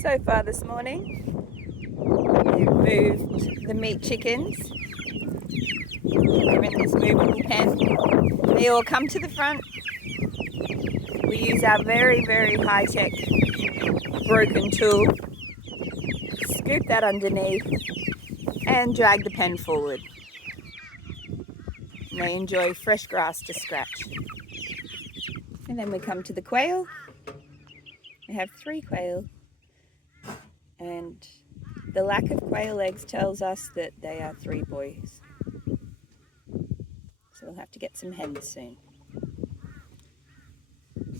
So far this morning, we've moved the meat chickens, given this movable pen. They all come to the front. We use our very, very high-tech broken tool, scoop that underneath and drag the pen forward. And they enjoy fresh grass to scratch. And then we come to the quail. We have 3 quail, and the lack of quail eggs tells us that they are 3 boys. So we'll have to get some hens soon.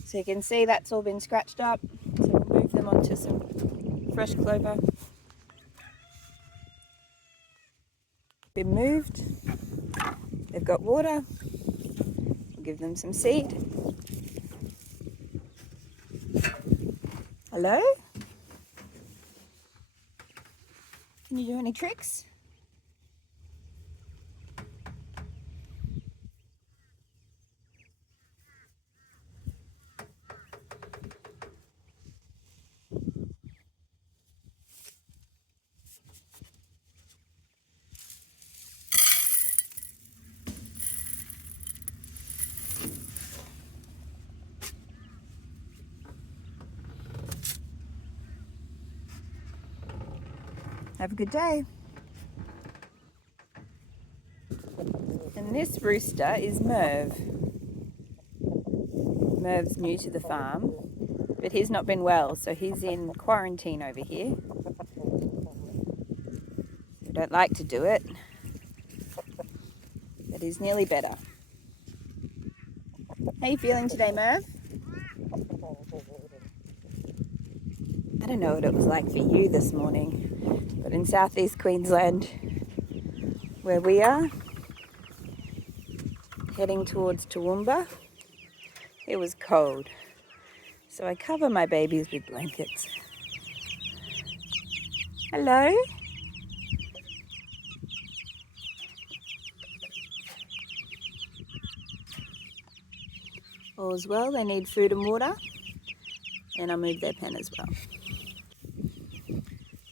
So you can see that's all been scratched up. So we'll move them onto some fresh clover. Been moved. They've got water. We'll give them some seed. Hello? Can you do any tricks? Have a good day. And this rooster is Merv. Merv's new to the farm, but he's not been well, so he's in quarantine over here. We don't like to do it, but he's nearly better. How are you feeling today, Merv? I don't know what it was like for you this morning, but in southeast Queensland, where we are, heading towards Toowoomba, it was cold. So I cover my babies with blankets. Hello? All's well, they need food and water, and I'll move their pen as well.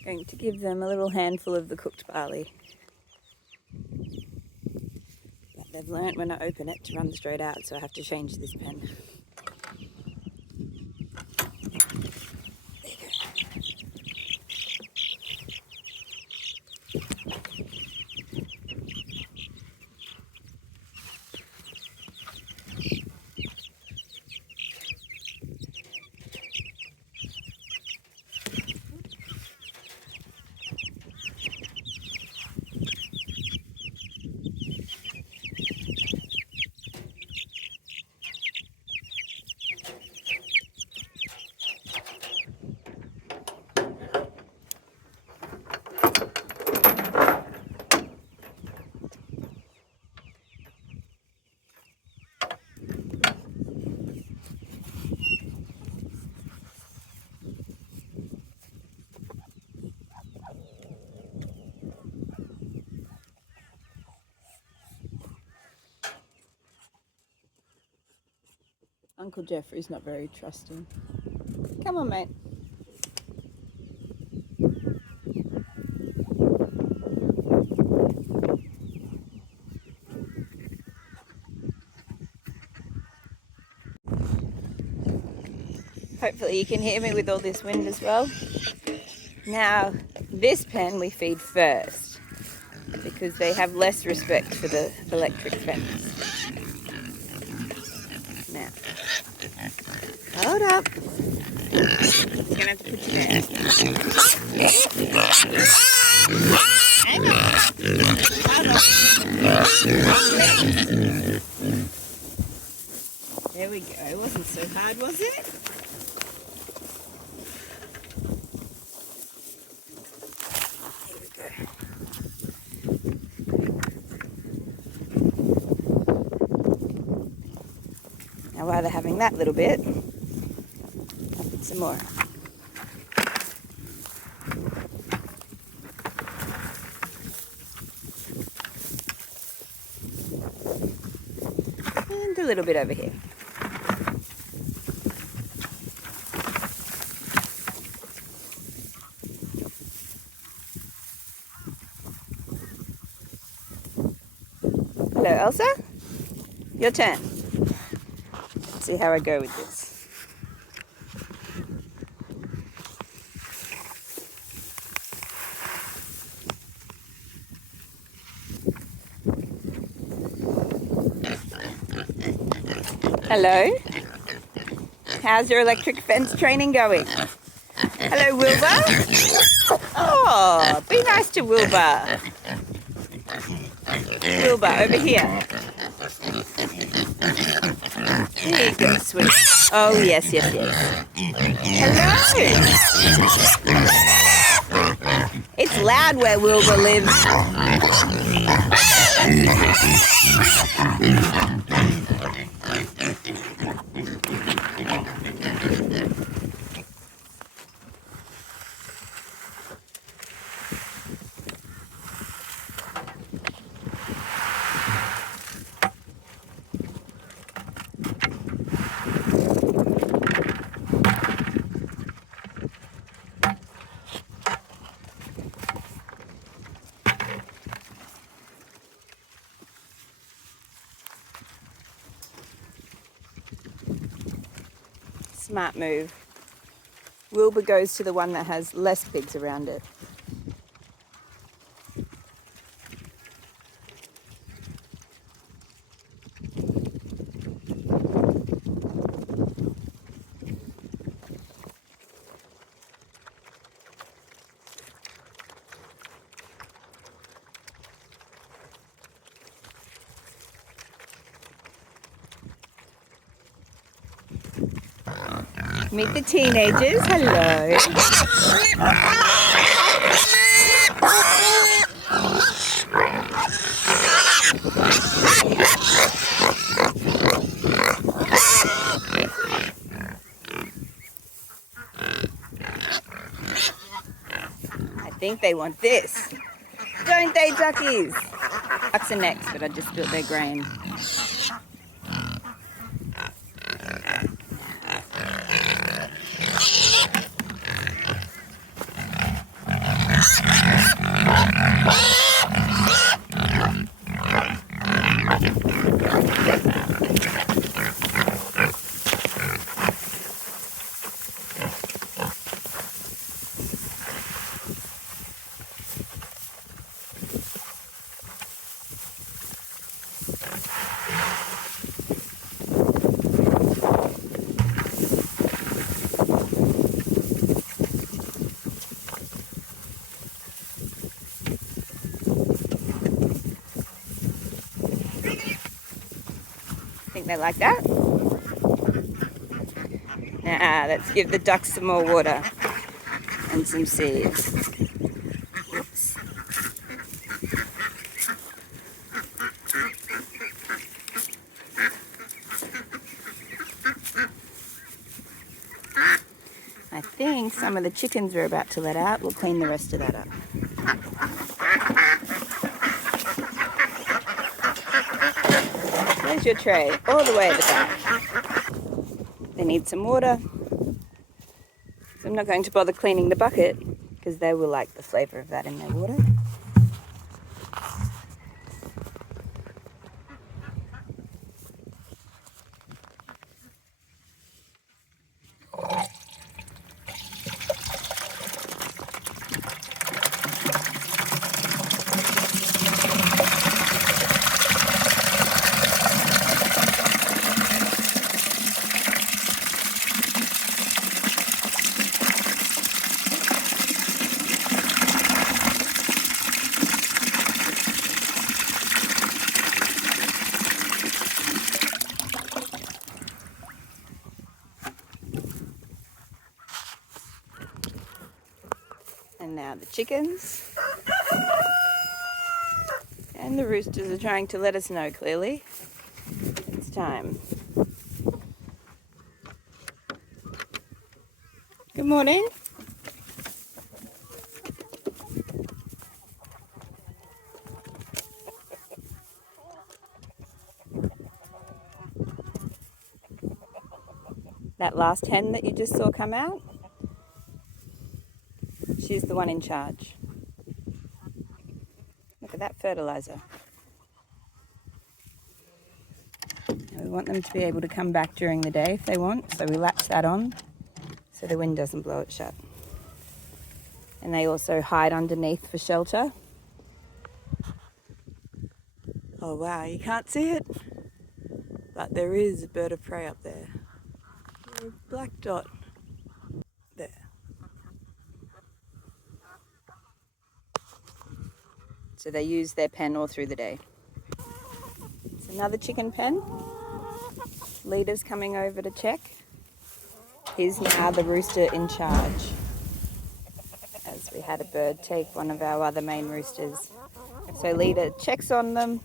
Going to give them a little handful of the cooked barley. But they've learnt when I open it to run straight out, so I have to change this pen. There you go. Uncle Jeffrey's not very trusting. Come on, mate. Hopefully you can hear me with all this wind as well. Now, this pen we feed first because they have less respect for the electric fence. Now, hold up. You're going to have to put your down. Hang on. Hold on. There we go. It wasn't so hard, was it? Now while they're having that little bit, I'll put some more. And a little bit over here. Elsa, your turn. Let's see how I go with this. Hello. How's your electric fence training going? Hello, Wilbur. Oh, be nice to Wilbur. Wilbur, over here. There you go, sweet. Oh, yes, yes, yes. Hello. It's loud where Wilbur lives. Smart move. Wilbur goes to the one that has less pigs around it. Meet the teenagers. Hello. I think they want this. Don't they, duckies? Ducks are next, but I just spilled their grain. Think they like that? Now, let's give the ducks some more water and some seeds. Oops. I think some of the chickens we're about to let out will clean the rest of that up. There's your tray, all the way at the back. They need some water. So I'm not going to bother cleaning the bucket because they will like the flavour of that in their water. And now the chickens. And the roosters are trying to let us know clearly it's time. Good morning. That last hen that you just saw come out, she's the one in charge. Look at that fertilizer. We want them to be able to come back during the day if they want, so we latch that on so the wind doesn't blow it shut. And they also hide underneath for shelter. Oh wow, you can't see it, but there is a bird of prey up there. A black dot there. So they use their pen all through the day. It's another chicken pen. Leader's coming over to check. He's now the rooster in charge, as we had a bird take one of our other main roosters. So Leader checks on them,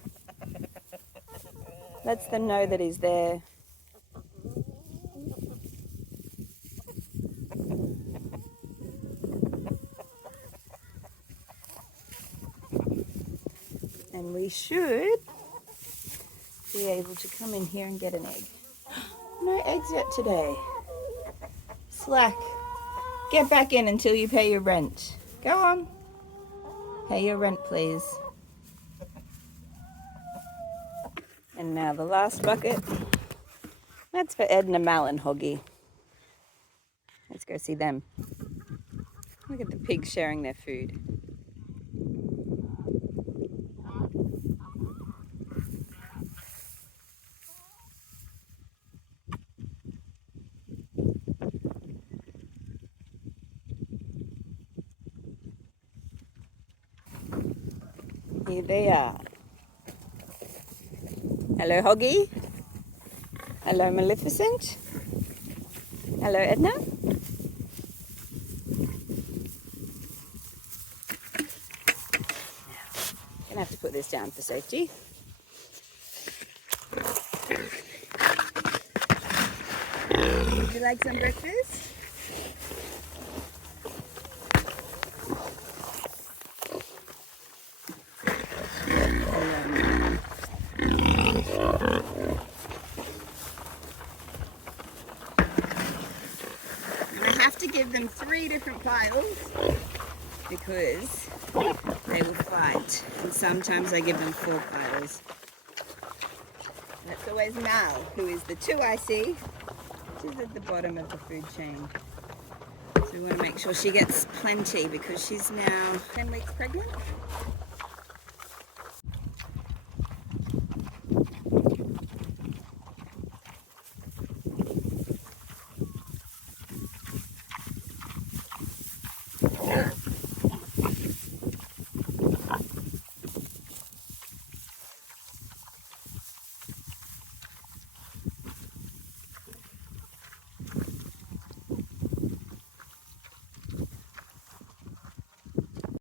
lets them know that he's there. And we should be able to come in here and get an egg. No eggs yet today. Slack. Get back in until you pay your rent. Go on. Pay your rent, please. And now the last bucket. That's for Edna, Mal, and Hoggy. Let's go see them. Look at the pigs sharing their food. Here they are. Hello, Hoggy. Hello, Maleficent. Hello, Edna. Gonna have to put this down for safety. Would you like some breakfast? I have to give them 3 different piles because they will fight, and sometimes I give them 4 piles. And it's always Mal, who is the 2 I see. She's at the bottom of the food chain. So we want to make sure she gets plenty because she's now 10 weeks pregnant.